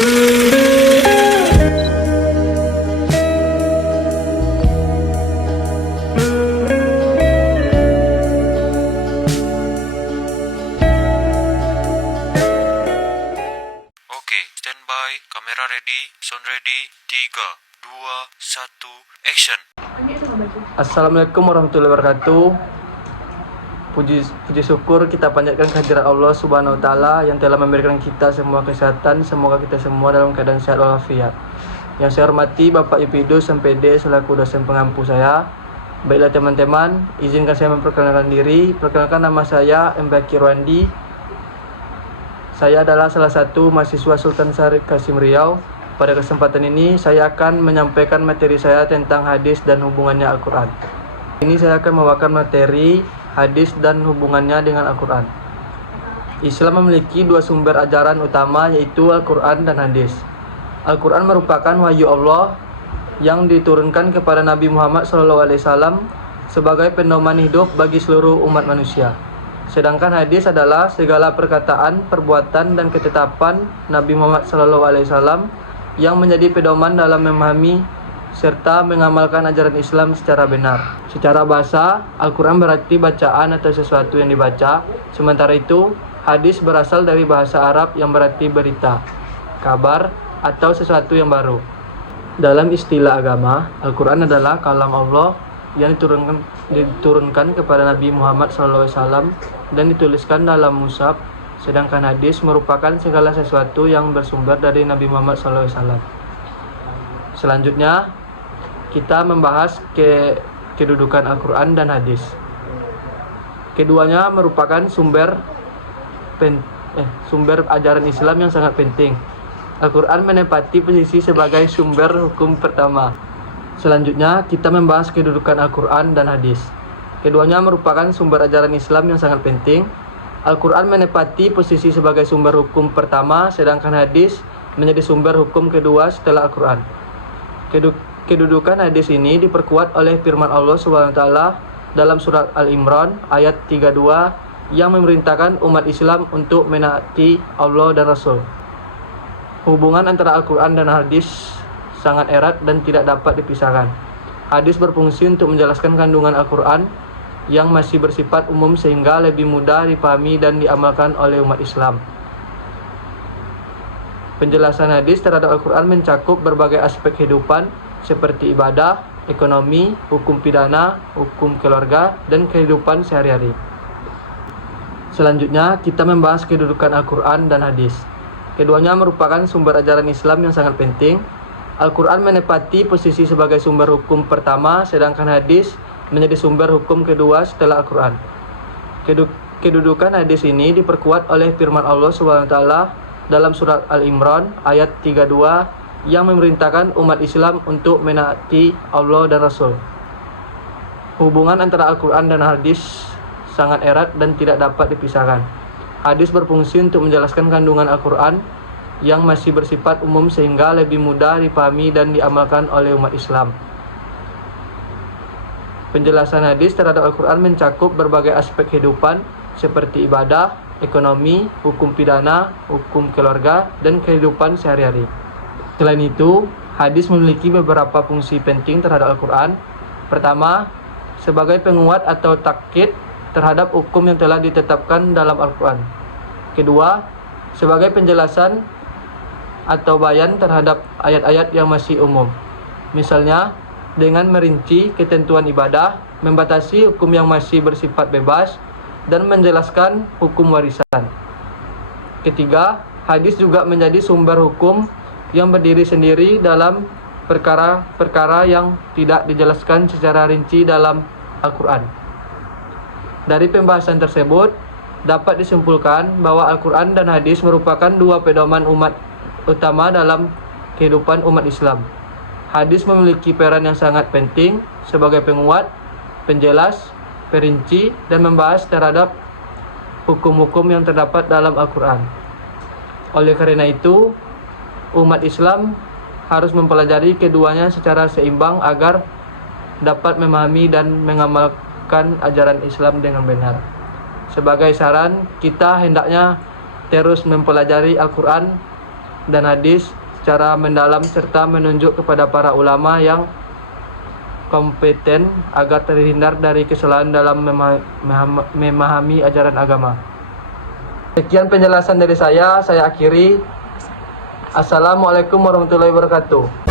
Oke, standby, kamera ready, sound ready, 3, 2, 1, action. Assalamualaikum warahmatullahi wabarakatuh. Puji syukur kita panjatkan kehadirat Allah Subhanahu wa taala yang telah memberikan kita semua kesehatan. Semoga kita semua dalam keadaan sehat walafiat. Yang saya hormati Bapak Ipidus MPD selaku dosen pengampu saya. Baiklah teman-teman, izinkan saya memperkenalkan diri. Perkenalkan, nama saya Mbaki Rwandi. Saya adalah salah satu mahasiswa Sultan Syarif Qasim Riau. Pada kesempatan ini saya akan menyampaikan materi saya tentang hadis dan hubungannya Al-Quran. Ini saya akan membawakan materi hadis dan hubungannya dengan Al-Quran. Islam memiliki dua sumber ajaran utama, yaitu Al-Quran dan hadis. Al-Quran merupakan wahyu Allah yang diturunkan kepada Nabi Muhammad SAW sebagai pedoman hidup bagi seluruh umat manusia. Sedangkan hadis adalah segala perkataan, perbuatan, dan ketetapan Nabi Muhammad SAW yang menjadi pedoman dalam memahami serta mengamalkan ajaran Islam secara benar. Secara bahasa, Al-Quran berarti bacaan atau sesuatu yang dibaca. Sementara itu, hadis berasal dari bahasa Arab yang berarti berita, kabar, atau sesuatu yang baru. Dalam istilah agama, Al-Quran adalah kalam Allah yang diturunkan kepada Nabi Muhammad SAW dan dituliskan dalam mushaf. Sedangkan hadis merupakan segala sesuatu yang bersumber dari Nabi Muhammad SAW. Selanjutnya, kita membahas kedudukan Al-Quran dan hadis. Keduanya merupakan sumber ajaran Islam yang sangat penting. Al-Quran menempati posisi sebagai sumber hukum pertama. Selanjutnya, kita membahas kedudukan Al-Quran dan hadis. Keduanya merupakan sumber ajaran Islam yang sangat penting. Al-Quran menempati posisi sebagai sumber hukum pertama, sedangkan hadis menjadi sumber hukum kedua setelah Al-Quran. Kedudukan hadis ini diperkuat oleh firman Allah SWT dalam surat Al-Imran ayat 32 yang memerintahkan umat Islam untuk menaati Allah dan Rasul. Hubungan antara Al-Quran dan hadis sangat erat dan tidak dapat dipisahkan. Hadis berfungsi untuk menjelaskan kandungan Al-Quran yang masih bersifat umum sehingga lebih mudah dipahami dan diamalkan oleh umat Islam. Penjelasan hadis terhadap Al-Quran mencakup berbagai aspek kehidupan seperti ibadah, ekonomi, hukum pidana, hukum keluarga, dan kehidupan sehari-hari. Selanjutnya, kita membahas kedudukan Al-Quran dan hadis. Keduanya merupakan sumber ajaran Islam yang sangat penting. Al-Quran menempati posisi sebagai sumber hukum pertama, sedangkan hadis menjadi sumber hukum kedua setelah Al-Quran. Kedudukan hadis ini diperkuat oleh firman Allah SWT dalam surat Al-Imran ayat 32 yang memerintahkan umat Islam untuk menaati Allah dan Rasul. Hubungan antara Al-Quran dan hadis sangat erat dan tidak dapat dipisahkan. Hadis berfungsi untuk menjelaskan kandungan Al-Quran yang masih bersifat umum sehingga lebih mudah dipahami dan diamalkan oleh umat Islam. Penjelasan hadis terhadap Al-Quran mencakup berbagai aspek kehidupan seperti ibadah, ekonomi, hukum pidana, hukum keluarga, dan kehidupan sehari-hari. Selain itu, hadis memiliki beberapa fungsi penting terhadap Al-Quran. Pertama, sebagai penguat atau takkid terhadap hukum yang telah ditetapkan dalam Al-Quran. Kedua, sebagai penjelasan atau bayan terhadap ayat-ayat yang masih umum. Misalnya, dengan merinci ketentuan ibadah, membatasi hukum yang masih bersifat bebas, dan menjelaskan hukum warisan. Ketiga, hadis juga menjadi sumber hukum yang berdiri sendiri dalam perkara-perkara yang tidak dijelaskan secara rinci dalam Al-Quran. Dari pembahasan tersebut, dapat disimpulkan bahwa Al-Quran dan hadis merupakan dua pedoman umat utama dalam kehidupan umat Islam. Hadis memiliki peran yang sangat penting sebagai penguat, penjelas, perinci, dan membahas terhadap hukum-hukum yang terdapat dalam Al-Quran. Oleh karena itu, umat Islam harus mempelajari keduanya secara seimbang agar dapat memahami dan mengamalkan ajaran Islam dengan benar. Sebagai saran, kita hendaknya terus mempelajari Al-Quran dan hadis secara mendalam serta menunjuk kepada para ulama yang kompeten agar terhindar dari kesalahan dalam memahami ajaran agama. Sekian penjelasan dari saya akhiri. Assalamualaikum warahmatullahi wabarakatuh.